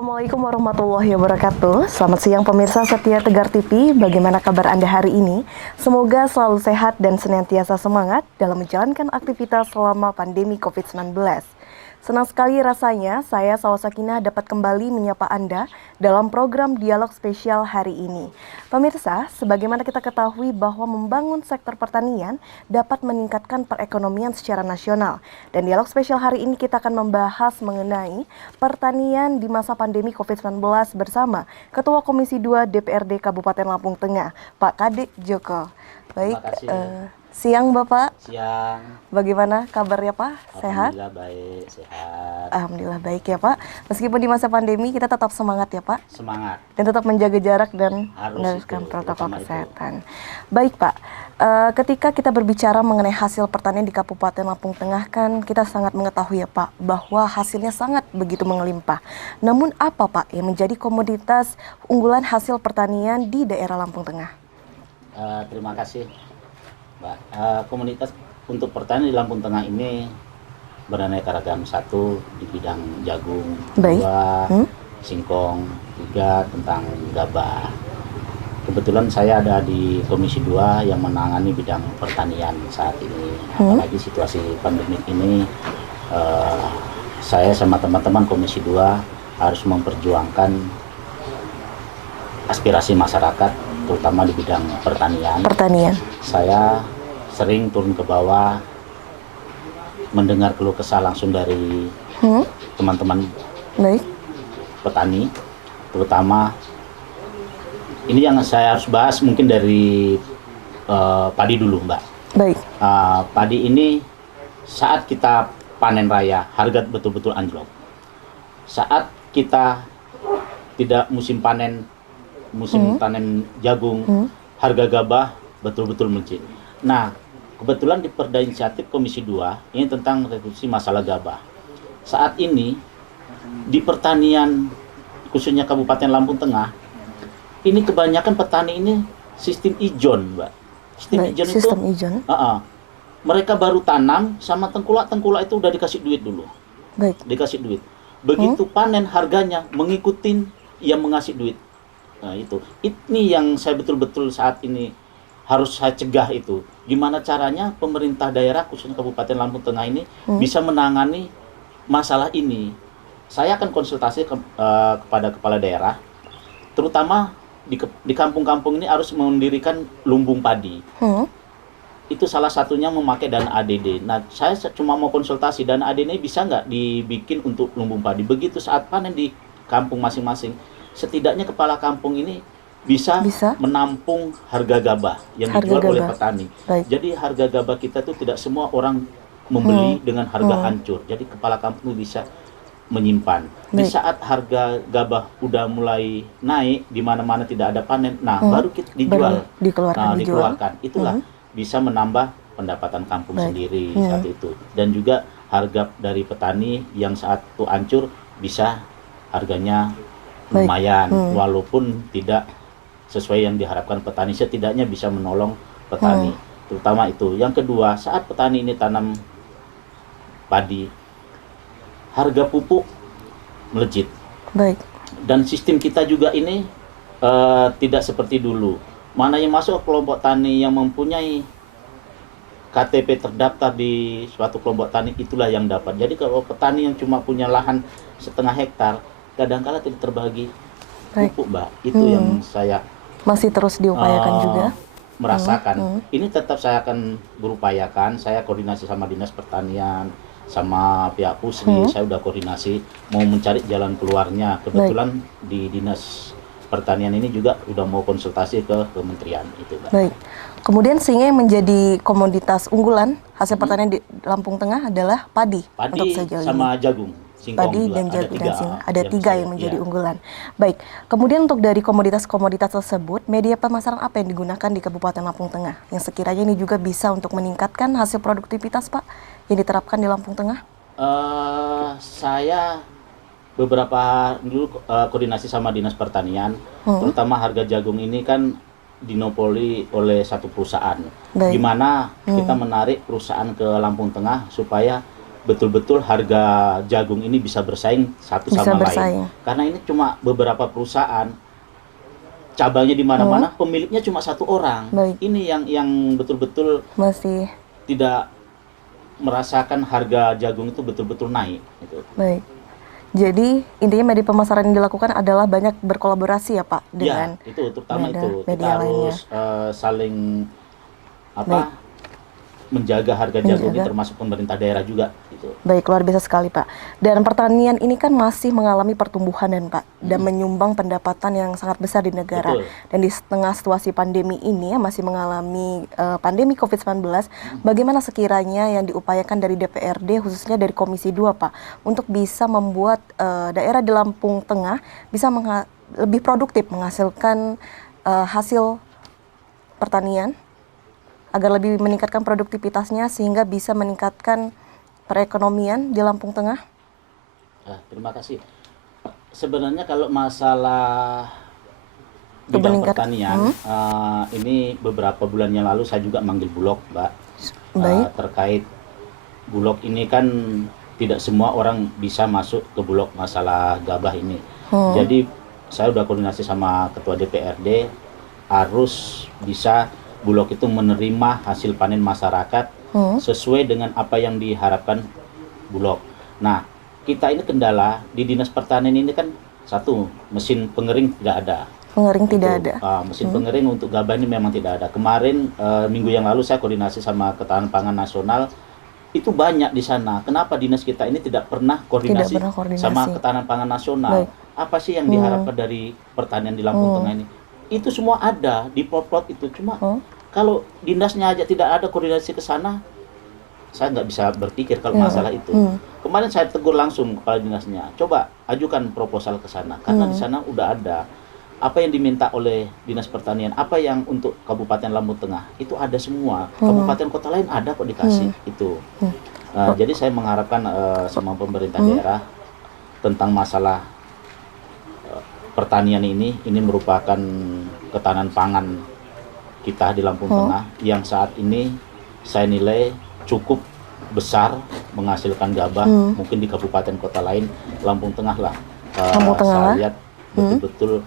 Assalamualaikum warahmatullahi wabarakatuh. Selamat siang pemirsa setia Tegar TV. Bagaimana kabar Anda hari ini? Semoga selalu sehat dan senantiasa semangat dalam menjalankan aktivitas selama pandemi COVID-19. Senang sekali rasanya saya Salwa Sakinah dapat kembali menyapa Anda dalam program Dialog Spesial hari ini. Pemirsa, sebagaimana kita ketahui bahwa membangun sektor pertanian dapat meningkatkan perekonomian secara nasional. Dan Dialog Spesial hari ini kita akan membahas mengenai pertanian di masa pandemi COVID-19 bersama Ketua Komisi 2 DPRD Kabupaten Lampung Tengah, Pak Kadek Joko. Baik, siang Bapak. Siang. Bagaimana kabarnya Pak? Sehat? Alhamdulillah baik, sehat. Alhamdulillah baik ya Pak. Meskipun di masa pandemi kita tetap semangat ya Pak. Semangat. Dan tetap menjaga jarak dan Harus meneruskan itu, protokol utama kesehatan. Baik Pak, ketika kita berbicara mengenai hasil pertanian di Kabupaten Lampung Tengah kan kita sangat mengetahui ya Pak bahwa hasilnya sangat begitu mengelimpah. Namun apa Pak yang menjadi komoditas unggulan hasil pertanian di daerah Lampung Tengah? Terima kasih Mbak. Komunitas untuk pertanian di Lampung Tengah ini beraneka ragam. Satu di bidang jagung, Baik. dua singkong, tiga tentang gabah. Kebetulan saya ada di Komisi 2 yang menangani bidang pertanian saat ini. Apalagi situasi pandemik ini, saya sama teman-teman Komisi 2 harus memperjuangkan aspirasi masyarakat, terutama di bidang pertanian. Saya sering turun ke bawah, mendengar keluh kesah langsung dari teman-teman petani, terutama ini yang saya harus bahas mungkin dari padi dulu, Mbak. Baik. Padi ini saat kita panen raya harga betul-betul anjlok. Saat kita tidak musim panen panen jagung, harga gabah betul-betul melejit. Nah, kebetulan di Perda Inisiatif Komisi 2 ini tentang revisi masalah gabah. Saat ini di pertanian khususnya Kabupaten Lampung Tengah, ini kebanyakan petani ini sistem ijon, Mbak. Sistem ijon itu mereka baru tanam sama tengkulak itu udah dikasih duit dulu. Baik. Dikasih duit. Begitu panen harganya mengikutin yang mengasih duit. Nah itu yang saya betul-betul saat ini harus saya cegah itu. Gimana caranya pemerintah daerah khususnya Kabupaten Lampung Tengah ini bisa menangani masalah ini. Saya akan konsultasi kepada kepala daerah, terutama di kampung-kampung ini harus mendirikan lumbung padi. Itu salah satunya memakai dana ADD. Nah saya cuma mau konsultasi, dana ADD ini bisa nggak dibikin untuk lumbung padi. Begitu saat panen di kampung masing-masing, setidaknya kepala kampung ini bisa menampung harga gabah yang dijual oleh petani. Baik. Jadi harga gabah kita tuh tidak semua orang membeli dengan harga hancur. Jadi kepala kampung bisa menyimpan. Di saat harga gabah udah mulai naik, di mana-mana tidak ada panen, nah baru kita dijual, dikeluarkan. Itulah bisa menambah pendapatan kampung sendiri saat itu. Dan juga harga dari petani yang saat itu hancur bisa harganya lumayan, walaupun tidak sesuai yang diharapkan petani, setidaknya bisa menolong petani, terutama itu. Yang kedua, saat petani ini tanam padi, harga pupuk melejit. Baik. Dan sistem kita juga ini tidak seperti dulu. Mana yang masuk kelompok tani yang mempunyai KTP terdaftar di suatu kelompok tani, itulah yang dapat. Jadi kalau petani yang cuma punya lahan setengah hektar, kadang-kala tidak terbagi pupuk, Mbak. Itu yang saya masih terus diupayakan juga merasakan. Ini tetap saya akan berupayakan. Saya koordinasi sama Dinas Pertanian, sama pihak Pusri. Saya udah koordinasi mau mencari jalan keluarnya. Kebetulan di Dinas Pertanian ini juga udah mau konsultasi ke kementerian itu, Mbak. Baik. Kemudian sehingga yang menjadi komoditas unggulan hasil pertanian di Lampung Tengah adalah padi untuk sama jagung. Padi dan jagung dan singkong. Ada tiga yang menjadi unggulan. Baik, kemudian untuk dari komoditas-komoditas tersebut, media pemasaran apa yang digunakan di Kabupaten Lampung Tengah? Yang sekiranya ini juga bisa untuk meningkatkan hasil produktivitas, Pak, yang diterapkan di Lampung Tengah? Saya beberapa dulu koordinasi sama Dinas Pertanian, terutama harga jagung ini kan dinopoli oleh satu perusahaan. Gimana kita menarik perusahaan ke Lampung Tengah supaya betul-betul harga jagung ini bisa bersaing satu Bisa sama bersaing. lain. Karena ini cuma beberapa perusahaan, cabangnya di mana-mana, pemiliknya cuma satu orang. Baik. Ini yang betul-betul Masih tidak merasakan harga jagung itu betul-betul naik. Gitu. baik. Jadi intinya media pemasaran yang dilakukan adalah banyak berkolaborasi ya Pak dengan Ya, itu terutama media- itu kita media lainnya. harus saling menjaga harga jagung ini, Menjaga. termasuk pemerintah daerah juga. Gitu. Baik, luar biasa sekali Pak. Dan pertanian ini kan masih mengalami pertumbuhan dan Pak, dan menyumbang pendapatan yang sangat besar di negara. Betul. Dan di tengah situasi pandemi ini yang masih mengalami pandemi COVID-19, bagaimana sekiranya yang diupayakan dari DPRD khususnya dari Komisi 2 Pak untuk bisa membuat daerah di Lampung Tengah bisa lebih produktif menghasilkan hasil pertanian agar lebih meningkatkan produktivitasnya sehingga bisa meningkatkan perekonomian di Lampung Tengah? Terima kasih. Sebenarnya kalau masalah bidang Meningkat- pertanian, ini beberapa bulan yang lalu saya juga manggil Bulog, Mbak. Baik. Terkait Bulog ini kan tidak semua orang bisa masuk ke Bulog masalah gabah ini. Jadi saya udah koordinasi sama Ketua DPRD, harus bisa Bulog itu menerima hasil panen masyarakat sesuai dengan apa yang diharapkan Bulog. Nah, kita ini kendala di Dinas Pertanian ini kan satu, mesin pengering tidak ada. Pengering tidak ada. Mesin pengering untuk gabah ini memang tidak ada. Kemarin minggu yang lalu saya koordinasi sama Ketahanan Pangan Nasional, itu banyak di sana. Kenapa dinas kita ini tidak pernah koordinasi, sama Ketahanan Pangan Nasional? Baik. Apa sih yang diharapkan dari pertanian di Lampung Tengah ini? Itu semua ada di plot-plot itu. Cuma kalau dinasnya aja tidak ada koordinasi ke sana, saya nggak bisa berpikir kalau masalah itu. Kemarin saya tegur langsung kepala dinasnya, coba ajukan proposal ke sana, karena di sana udah ada apa yang diminta oleh Dinas Pertanian, apa yang untuk Kabupaten Lampung Tengah itu ada semua. Kabupaten kota lain ada kok dikasih itu. Jadi saya mengharapkan semua pemerintah daerah tentang masalah pertanian ini merupakan ketahanan pangan kita di Lampung Tengah yang saat ini saya nilai cukup besar menghasilkan gabah. Mungkin di kabupaten kota lain, Lampung Tengah lah saya lihat betul-betul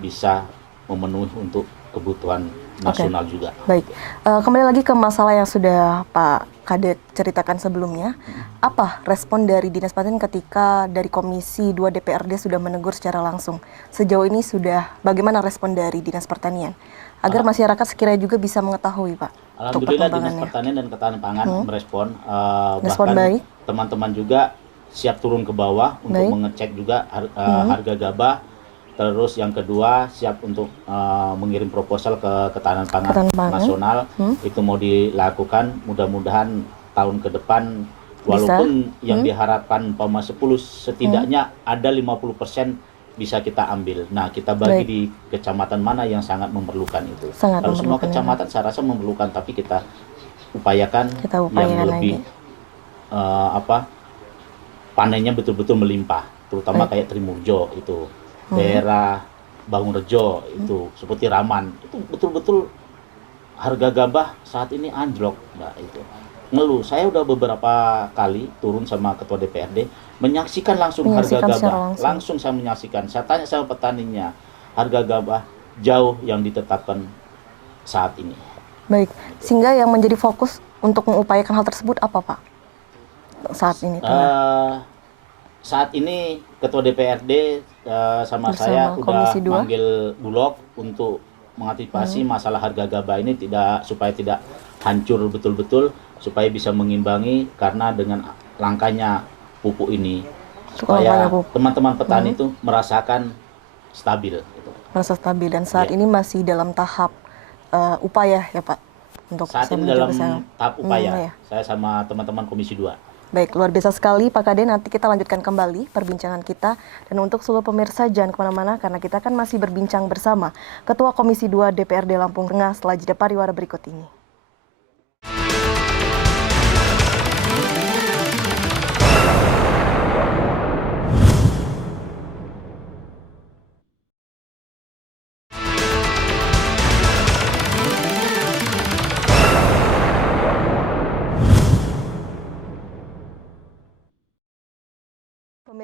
bisa memenuhi untuk kebutuhan nasional juga. Baik, kembali lagi ke masalah yang sudah Pak Kadek ceritakan sebelumnya. Apa respon dari Dinas Pertanian ketika dari Komisi 2 DPRD sudah menegur secara langsung? Sejauh ini sudah bagaimana respon dari Dinas Pertanian? Agar masyarakat sekiranya juga bisa mengetahui, Pak. Alhamdulillah Dinas Pertanian dan Ketahanan Pangan merespon. Respon Bahkan baik. teman-teman juga siap turun ke bawah untuk mengecek juga harga gabah. Terus yang kedua siap untuk mengirim proposal ke Ketahanan Pangan Nasional. Itu mau dilakukan, mudah-mudahan tahun ke depan walaupun yang diharapkan 10 setidaknya ada 50% bisa kita ambil. Nah, kita bagi di kecamatan mana yang sangat memerlukan itu. Kalau semua kecamatan saya rasa memerlukan, tapi kita upayakan yang lebih panennya betul-betul melimpah, terutama kayak Trimurjo itu. Daerah Bangunrejo itu seperti Raman itu betul-betul harga gabah saat ini anjlok, Mbak, itu ngeluh. Saya udah beberapa kali turun sama Ketua DPRD menyaksikan langsung harga gabah, langsung saya menyaksikan. Saya tanya sama petaninya, harga gabah jauh yang ditetapkan saat ini. Baik, sehingga yang menjadi fokus untuk mengupayakan hal tersebut apa, Pak? Saat ini saat ini Ketua DPRD sama saya udah manggil Bulog untuk mengantisipasi masalah harga gabah ini supaya tidak hancur betul-betul, supaya bisa mengimbangi, karena dengan langkanya pupuk ini supaya teman-teman petani itu merasakan stabil. Merasa stabil, dan saat ini masih dalam tahap upaya ya Pak? Untuk saat ini dalam tahap upaya, saya sama teman-teman Komisi 2. Baik, luar biasa sekali Pak Kade. Nanti kita lanjutkan kembali perbincangan kita. Dan untuk seluruh pemirsa jangan kemana-mana, karena kita akan masih berbincang bersama Ketua Komisi 2 DPRD Lampung Tengah setelah jeda pariwara berikut ini.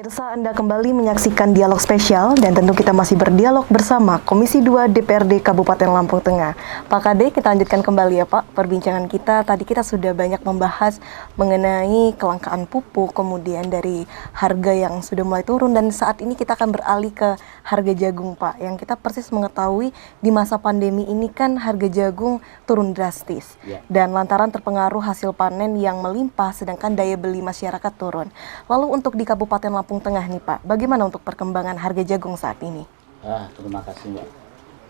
Pemirsa, Anda kembali menyaksikan dialog spesial dan tentu kita masih berdialog bersama Komisi 2 DPRD Kabupaten Lampung Tengah. Pak Kade, kita lanjutkan kembali ya Pak perbincangan kita. Tadi kita sudah banyak membahas mengenai kelangkaan pupuk, kemudian dari harga yang sudah mulai turun, dan saat ini kita akan beralih ke harga jagung Pak. Yang kita persis mengetahui di masa pandemi ini kan harga jagung turun drastis. Dan lantaran terpengaruh hasil panen yang melimpah sedangkan daya beli masyarakat turun. Lalu untuk di Kabupaten Lampung Tengah nih Pak, bagaimana untuk perkembangan harga jagung saat ini? Terima kasih Mbak.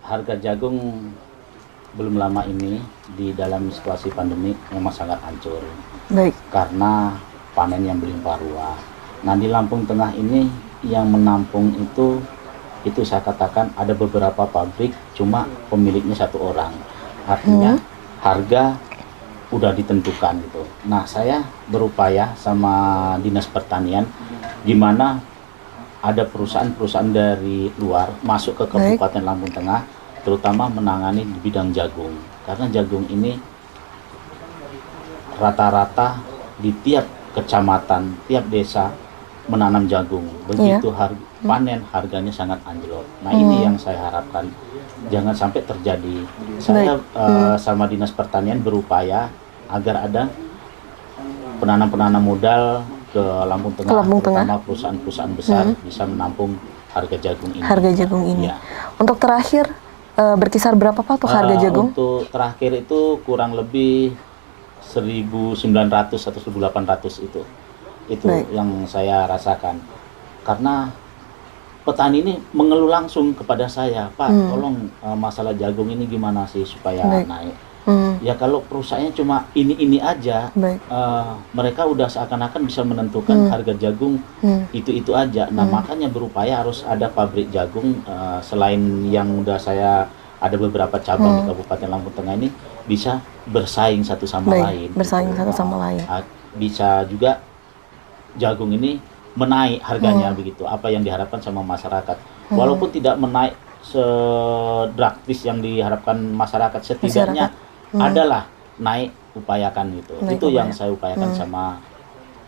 Harga jagung belum lama ini di dalam situasi pandemi memang sangat hancur. Baik. Karena panen yang berlimpah ruah. Nah di Lampung Tengah ini yang menampung itu saya katakan ada beberapa pabrik, cuma pemiliknya satu orang. Artinya harga udah ditentukan gitu. Nah saya berupaya sama Dinas Pertanian gimana ada perusahaan-perusahaan dari luar masuk ke Kabupaten Lampung Tengah, terutama menangani di bidang jagung. Karena jagung ini rata-rata di tiap kecamatan, tiap desa menanam jagung. Begitu panen harganya sangat anjlok. Nah ini yang saya harapkan jangan sampai terjadi. Saya sama Dinas Pertanian berupaya agar ada penanam-penanam modal ke Lampung Tengah, terutama perusahaan-perusahaan besar bisa menampung harga jagung ini. Harga jagung ini. Ya. Untuk terakhir berkisar berapa Pak untuk harga jagung? Untuk terakhir itu kurang lebih 1.900 atau 1.800 itu. Itu yang saya rasakan. Karena petani ini mengeluh langsung kepada saya, Pak, tolong masalah jagung ini gimana sih supaya naik. Ya kalau perusahaannya cuma ini aja, mereka udah seakan-akan bisa menentukan harga jagung itu aja. Nah makanya berupaya harus ada pabrik jagung, selain yang udah saya ada beberapa cabang di Kabupaten Lampung Tengah ini bisa bersaing satu sama lain. Bersaing satu sama lain. Bisa juga jagung ini menaik harganya begitu. Apa yang diharapkan sama masyarakat, walaupun tidak menaik sedrastis yang diharapkan masyarakat, setidaknya adalah naik, upayakan gitu. Itu yang saya upayakan sama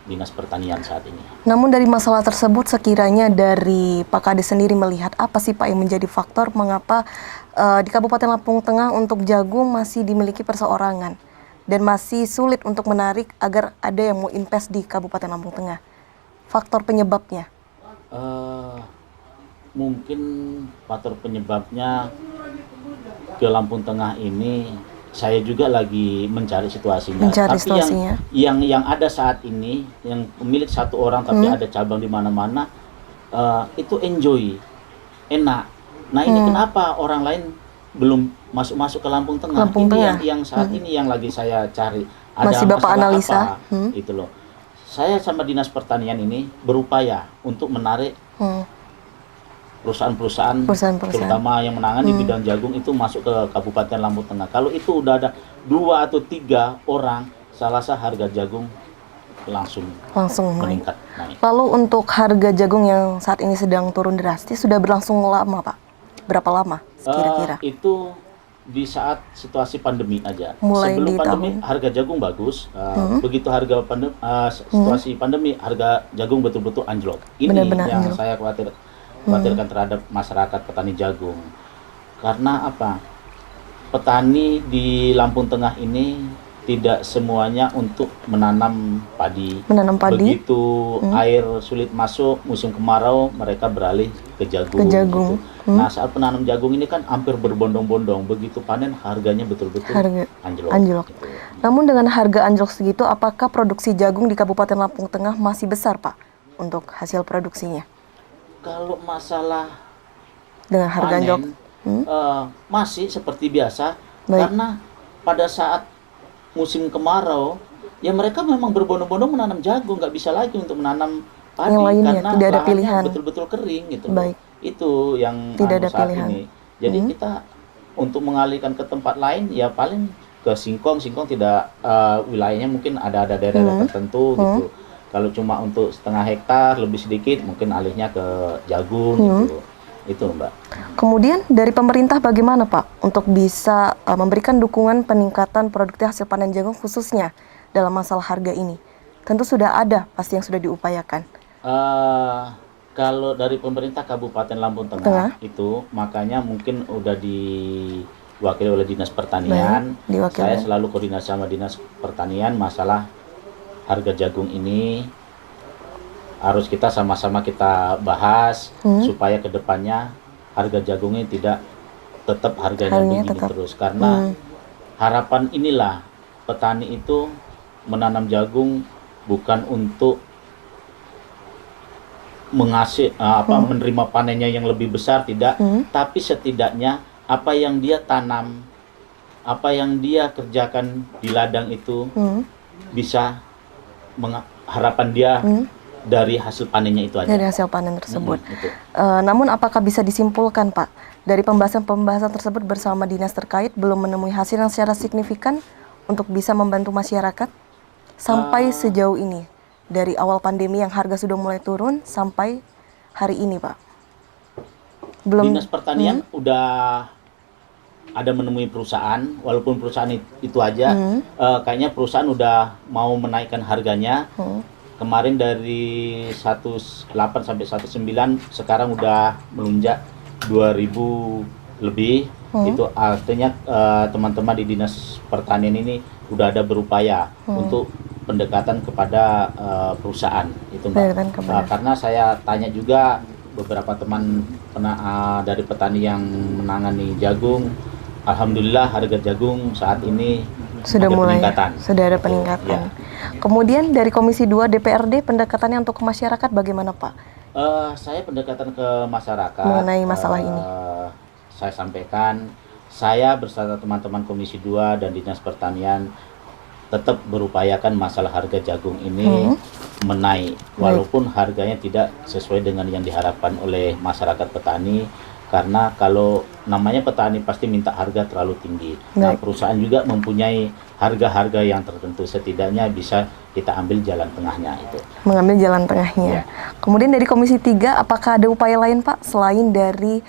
Dinas Pertanian saat ini. Namun dari masalah tersebut sekiranya dari Pak Kade sendiri melihat apa sih Pak yang menjadi faktor mengapa di Kabupaten Lampung Tengah untuk jagung masih dimiliki perseorangan dan masih sulit untuk menarik agar ada yang mau invest di Kabupaten Lampung Tengah? Faktor penyebabnya? Mungkin faktor penyebabnya ke Lampung Tengah ini saya juga lagi mencari situasinya. Yang ada saat ini, yang pemilik satu orang tapi ada cabang di mana-mana, itu enjoy, enak. Nah ini kenapa orang lain belum masuk ke Lampung Tengah? Yang saat ini yang lagi saya cari. Ada masih Bapak analisa? Itu loh. Saya sama Dinas Pertanian ini berupaya untuk menarik perusahaan-perusahaan terutama yang menangani di bidang jagung itu masuk ke Kabupaten Lampung Tengah. Kalau itu udah ada 2 atau 3 orang, saya rasa harga jagung langsung meningkat naik. Lalu untuk harga jagung yang saat ini sedang turun drastis sudah berlangsung lama Pak? Berapa lama kira-kira? Itu di saat situasi pandemi aja. Mulai sebelum pandemi harga jagung bagus. Begitu harga situasi pandemi harga jagung betul-betul anjlok. Ini yang saya khawatirkan terhadap masyarakat petani jagung. Karena apa? Petani di Lampung Tengah ini tidak semuanya untuk menanam padi. Begitu air sulit masuk musim kemarau, mereka beralih ke jagung. Gitu. Nah saat penanam jagung ini kan hampir berbondong-bondong. Begitu panen harganya betul-betul anjlok. Gitu. Namun dengan harga anjlok segitu, apakah produksi jagung di Kabupaten Lampung Tengah masih besar Pak untuk hasil produksinya? Kalau masalah dengan harga anjlok masih seperti biasa. Karena pada saat musim kemarau ya mereka memang berbondong-bondong menanam jagung, nggak bisa lagi untuk menanam padi karena tidak ada pilihan, betul-betul kering gitu. Itu yang tidak ada saat pilihan ini. Jadi kita untuk mengalihkan ke tempat lain ya paling ke Singkong tidak wilayahnya mungkin ada daerah tertentu gitu. Kalau cuma untuk setengah hektar lebih sedikit mungkin alihnya ke jagung gitu. Itu Mbak. Kemudian dari pemerintah bagaimana Pak untuk bisa memberikan dukungan peningkatan produktivitas hasil panen jagung khususnya dalam masalah harga ini? Tentu sudah ada pasti yang sudah diupayakan. Eh, kalau dari pemerintah Kabupaten Lampung Tengah itu makanya mungkin udah diwakili oleh Dinas Pertanian. Baik, diwakili. Saya selalu koordinasi sama Dinas Pertanian masalah harga jagung ini harus kita sama-sama kita bahas supaya kedepannya harga jagungnya tidak tetap harganya begini terus, karena harapan inilah petani itu menanam jagung bukan untuk menerima panennya yang lebih besar, tidak, tapi setidaknya apa yang dia tanam, apa yang dia kerjakan di ladang itu bisa harapan dia dari hasil panennya itu aja. Dari hasil panen tersebut. Itu. Namun apakah bisa disimpulkan, Pak, dari pembahasan-pembahasan tersebut bersama dinas terkait belum menemui hasil yang secara signifikan untuk bisa membantu masyarakat sampai sejauh ini? Dari awal pandemi yang harga sudah mulai turun sampai hari ini, Pak. Belum. Dinas Pertanian udah ada menemui perusahaan, walaupun perusahaan itu aja, kayaknya perusahaan udah mau menaikkan harganya. Kemarin dari 18 sampai 19 sekarang udah melonjak 2000 lebih. Itu artinya teman-teman di Dinas Pertanian ini udah ada berupaya untuk pendekatan kepada perusahaan itu, Mbak. Karena saya tanya juga beberapa teman dari petani yang menangani jagung, alhamdulillah harga jagung saat ini sudah mulai peningkatan. Sudah ada peningkatan. Ya. Kemudian dari Komisi 2 DPRD pendekatannya untuk masyarakat bagaimana, Pak? Saya pendekatan ke masyarakat mengenai masalah ini. Saya sampaikan, saya bersama teman-teman Komisi 2 dan Dinas Pertanian tetap berupayakan masalah harga jagung ini menaik, walaupun harganya tidak sesuai dengan yang diharapkan oleh masyarakat petani. Karena kalau namanya petani pasti minta harga terlalu tinggi. Nah, perusahaan juga mempunyai harga-harga yang tertentu, setidaknya bisa kita ambil jalan tengahnya itu. Mengambil jalan tengahnya. Ya. Kemudian dari Komisi 3, apakah ada upaya lain, Pak, selain dari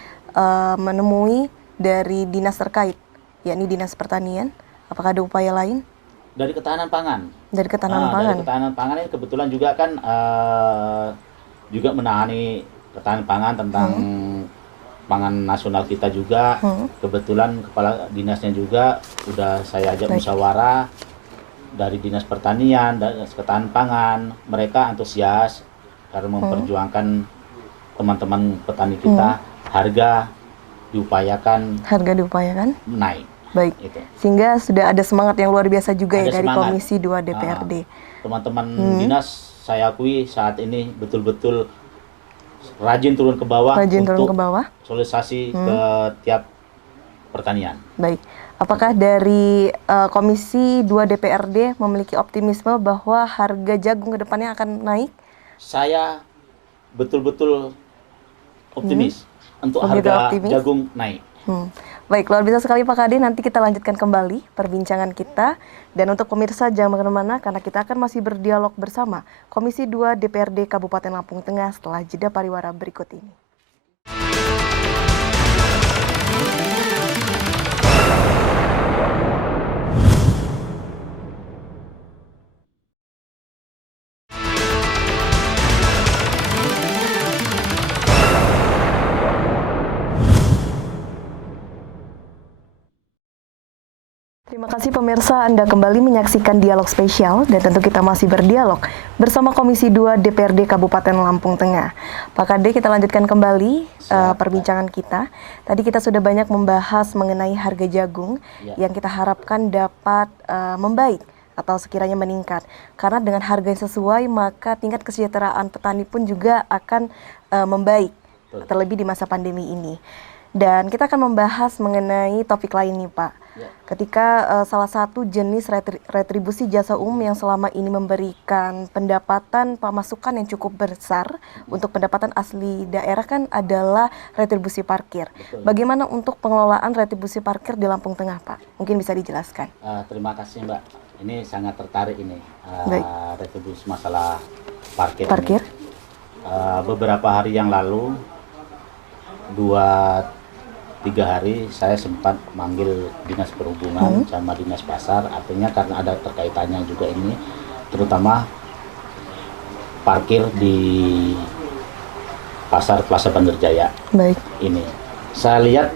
menemui dari dinas terkait, yakni Dinas Pertanian? Apakah ada upaya lain? Dari ketahanan pangan. Dari ketahanan pangan. Dari ketahanan pangan ini kebetulan juga kan juga menangani ketahanan pangan tentang pangan nasional kita juga. Kebetulan kepala dinasnya juga udah saya ajak musyawarah dari Dinas Pertanian dan ketahanan pangan. Mereka antusias karena memperjuangkan teman-teman petani kita, harga diupayakan naik. Baik, itu. Sehingga sudah ada semangat yang luar biasa juga ya dari Komisi 2 DPRD. Teman-teman dinas saya akui saat ini betul-betul rajin turun ke bawah untuk sosialisasi ke tiap pertanian. Baik, apakah dari Komisi 2 DPRD memiliki optimisme bahwa harga jagung ke depannya akan naik? Saya betul-betul optimis untuk harga jagung naik. Baik, luar biasa sekali Pak Kade. Nanti kita lanjutkan kembali perbincangan kita. Dan untuk pemirsa jangan kemana-mana karena kita akan masih berdialog bersama Komisi 2 DPRD Kabupaten Lampung Tengah setelah jeda pariwara berikut ini. Terima kasih pemirsa, Anda kembali menyaksikan dialog spesial dan tentu kita masih berdialog bersama Komisi 2 DPRD Kabupaten Lampung Tengah. Pak Kade, kita lanjutkan kembali perbincangan kita. Tadi kita sudah banyak membahas mengenai harga jagung yang kita harapkan dapat membaik atau sekiranya meningkat. Karena dengan harga yang sesuai maka tingkat kesejahteraan petani pun juga akan membaik, terlebih di masa pandemi ini. Dan kita akan membahas mengenai topik lain nih Pak. Ketika salah satu jenis retribusi jasa umum yang selama ini memberikan pendapatan pemasukan yang cukup besar untuk pendapatan asli daerah kan adalah retribusi parkir. Bagaimana untuk pengelolaan retribusi parkir di Lampung Tengah, Pak? Mungkin bisa dijelaskan. Terima kasih Mbak. Ini sangat tertarik ini retribusi masalah parkir. Ini. Beberapa hari yang lalu 2-3 hari saya sempat manggil Dinas Perhubungan sama Dinas Pasar, artinya karena ada terkaitannya juga ini, terutama parkir di Pasar Plaza Bandarjaya Baik. ini. Saya lihat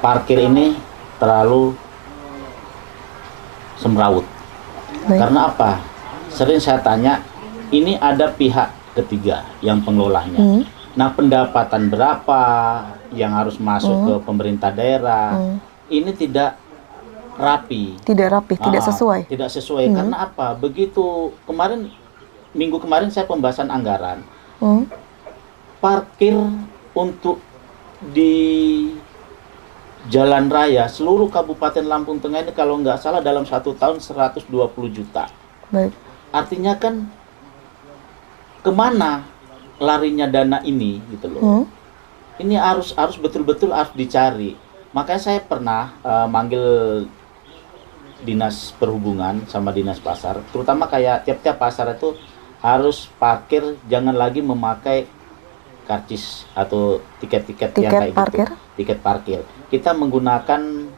parkir ini terlalu semrawut. Baik. Karena apa? Sering saya tanya, ini ada pihak ketiga yang pengelolanya. Nah, pendapatan berapa yang harus masuk ke pemerintah daerah, ini tidak rapi. Tidak rapi, tidak sesuai. Tidak sesuai. Karena apa? Begitu minggu kemarin saya pembahasan anggaran. Parkir untuk di jalan raya seluruh Kabupaten Lampung Tengah ini kalau nggak salah dalam 1 tahun 120 juta. Baik. Artinya kan kemana larinya dana ini gitu loh. Ini harus betul-betul harus dicari. Makanya saya pernah manggil dinas perhubungan sama dinas pasar, terutama kayak tiap-tiap pasar itu harus parkir, jangan lagi memakai karcis atau tiket-tiket yang kayak parkir. gitu. Tiket parkir. Kita menggunakan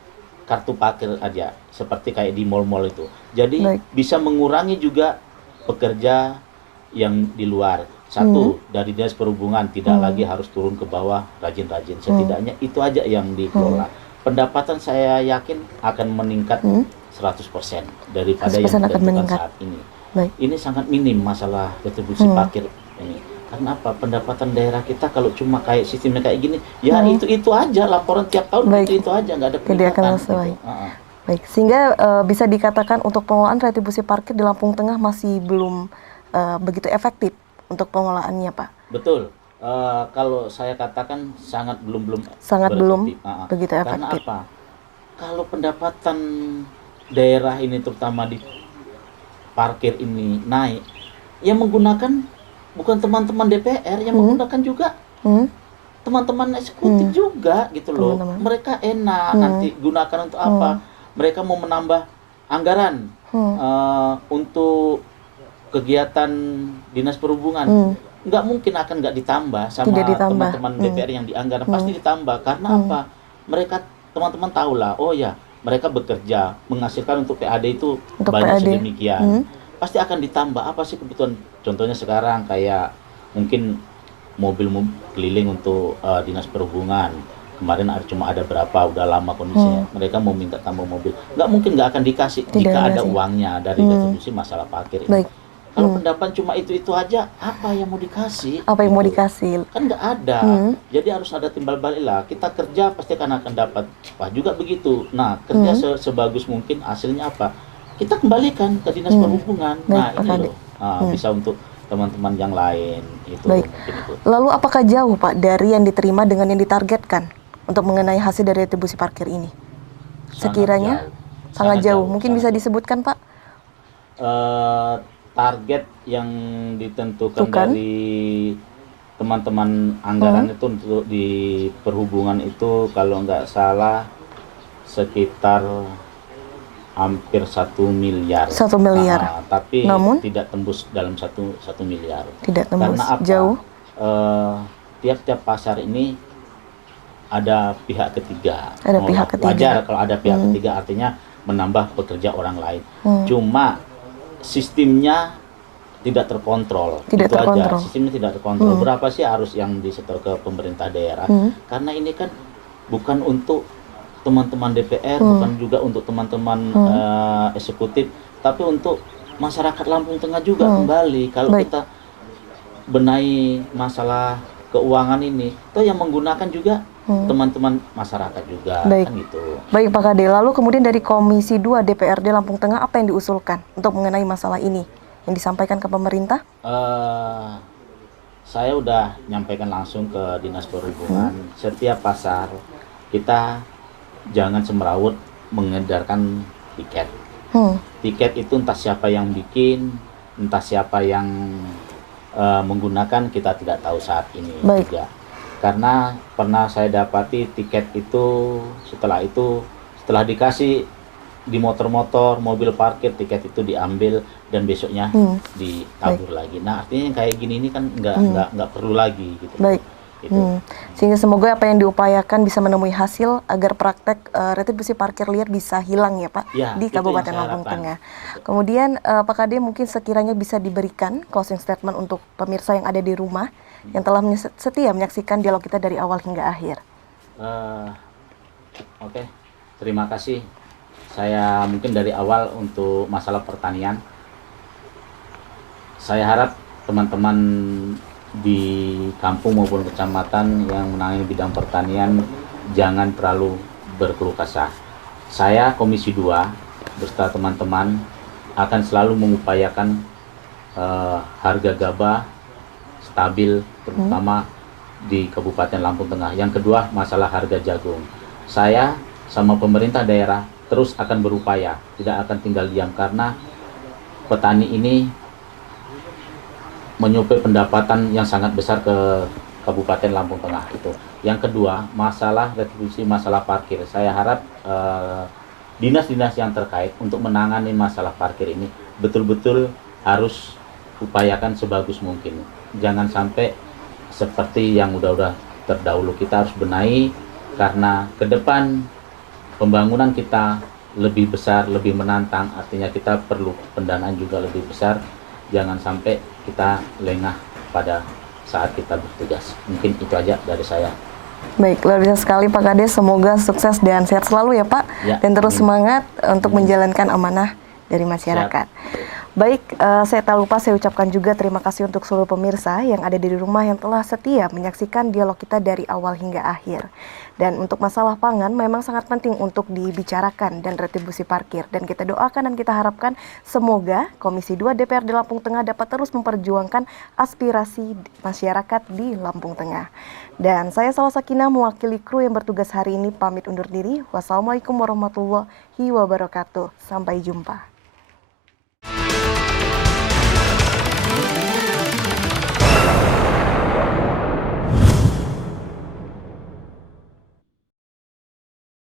kartu parkir aja, seperti kayak di mal-mal itu. Jadi bisa mengurangi juga pekerja yang di luar. Satu, dari dinas perhubungan tidak lagi harus turun ke bawah rajin-rajin. Setidaknya itu aja yang dikelola. Pendapatan saya yakin akan meningkat 100% daripada 100% yang akan ditentukan meningkat. saat ini. Baik. Ini sangat minim masalah retribusi parkir ini. Karena apa? Pendapatan daerah kita kalau cuma kayak sistemnya kayak gini, ya itu aja laporan tiap tahun itu aja, nggak ada Tidak akan peningkatan. sesuai. Gitu. Baik, sehingga bisa dikatakan untuk pengelolaan retribusi parkir di Lampung Tengah masih belum begitu efektif untuk pengelolaannya, Pak. Betul. Kalau saya katakan sangat belum belum berefektif. begitu Karena efektif. apa? Kalau pendapatan daerah ini terutama di parkir ini naik, yang menggunakan bukan teman-teman DPR, yang menggunakan juga teman-teman eksekutif juga gitu loh. Mereka enak nanti gunakan untuk apa? Mereka mau menambah anggaran untuk kegiatan dinas perhubungan. Nggak mungkin akan nggak ditambah sama teman-teman DPR yang dianggaran, pasti ditambah. Karena apa? Mereka teman-teman tahulah, oh ya mereka bekerja menghasilkan untuk PAD itu Untuk banyak PAD. sedemikian, pasti akan ditambah. Apa sih kebutuhan? Contohnya sekarang kayak mungkin mobil keliling untuk dinas perhubungan. Kemarin cuma ada berapa, udah lama kondisinya. Mereka mau minta tambah mobil. Nggak mungkin nggak akan dikasih jika ada uangnya dari retribusi masalah parkir ini. Baik. Kalau pendapat cuma itu aja, apa yang mau dikasih? Apa yang mau Gitu. dikasih? Kan nggak ada. Jadi harus ada timbal balik lah. Kita kerja pasti akan dapat. Wah juga begitu. Nah kerja sebagus mungkin, hasilnya apa? Kita kembalikan ke dinas perhubungan. Nah Baik, Pak ini Kade. loh. Bisa untuk teman-teman yang lain. Itu Baik. mungkin itu. Lalu apakah jauh, Pak, dari yang diterima dengan yang ditargetkan untuk mengenai hasil dari retribusi parkir ini? Sekiranya sangat jauh. Mungkin bisa disebutkan, Pak? Target yang ditentukan dari teman-teman anggaran itu untuk di perhubungan itu kalau nggak salah sekitar hampir 1 miliar. 1 miliar. Tapi Namun? tidak tembus dalam 1 miliar. Tidak tembus. Karena apa? Jauh. Tiap-tiap pasar ini ada pihak ketiga. Ada pihak ketiga. Wajar kalau ada pihak ketiga, artinya menambah pekerja orang lain. Cuma sistemnya tidak terkontrol. Tidak Itu terkontrol. aja. Sistemnya tidak terkontrol. Berapa sih harus yang disetor ke pemerintah daerah? Karena ini kan bukan untuk teman-teman DPR, bukan juga untuk teman-teman eksekutif, tapi untuk masyarakat Lampung Tengah juga kembali. Kalau kita benahi masalah keuangan ini, itu yang menggunakan juga teman-teman masyarakat juga. Baik. Kan gitu. Baik, Pak Kade. Lalu kemudian dari Komisi 2 DPRD Lampung Tengah, apa yang diusulkan untuk mengenai masalah ini yang disampaikan ke pemerintah? Saya udah nyampaikan langsung ke dinas perhubungan. Setiap pasar kita jangan semrawut mengedarkan tiket. Tiket itu entah siapa yang bikin, entah siapa yang menggunakan, kita tidak tahu saat ini. Baik. Juga. Karena pernah saya dapati tiket itu setelah dikasih di motor-motor, mobil parkir, tiket itu diambil dan besoknya ditabur lagi. Nah artinya yang kayak gini ini kan nggak perlu lagi gitu. Baik. Itu. Sehingga semoga apa yang diupayakan bisa menemui hasil agar praktek retribusi parkir liar bisa hilang ya Pak Ya, di itu yang Kabupaten saya Lampung harapkan. Tengah. Kemudian Pak Kade mungkin sekiranya bisa diberikan closing statement untuk pemirsa yang ada di rumah yang telah setia menyaksikan dialog kita dari awal hingga akhir. Oke, terima kasih. Saya mungkin dari awal untuk masalah pertanian, saya harap teman-teman di kampung maupun kecamatan yang menangani bidang pertanian jangan terlalu berkeluh kesah. Saya Komisi 2 beserta teman-teman akan selalu mengupayakan harga gabah stabil, terutama di Kabupaten Lampung Tengah. Yang kedua, masalah harga jagung. Saya sama pemerintah daerah terus akan berupaya, tidak akan tinggal diam, karena petani ini menyuplai pendapatan yang sangat besar ke Kabupaten Lampung Tengah itu. Yang kedua, masalah retribusi, masalah parkir. Saya harap dinas-dinas yang terkait untuk menangani masalah parkir ini betul-betul harus upayakan sebagus mungkin. Jangan sampai seperti yang udah terdahulu. Kita harus benahi, karena ke depan pembangunan kita lebih besar, lebih menantang. Artinya kita perlu pendanaan juga lebih besar. Jangan sampai kita lengah pada saat kita bertugas. Mungkin itu aja dari saya. Baik, luar biasa sekali Pak Kade. Semoga sukses dan sehat selalu ya Pak. Ya, Dan terus semangat untuk menjalankan amanah dari masyarakat. Baik, saya tak lupa saya ucapkan juga terima kasih untuk seluruh pemirsa yang ada di rumah yang telah setia menyaksikan dialog kita dari awal hingga akhir. Dan untuk masalah pangan memang sangat penting untuk dibicarakan dan retribusi parkir. Dan kita doakan dan kita harapkan semoga Komisi 2 DPRD Lampung Tengah dapat terus memperjuangkan aspirasi masyarakat di Lampung Tengah. Dan saya Salwa Sakinah mewakili kru yang bertugas hari ini pamit undur diri. Wassalamualaikum warahmatullahi wabarakatuh. Sampai jumpa.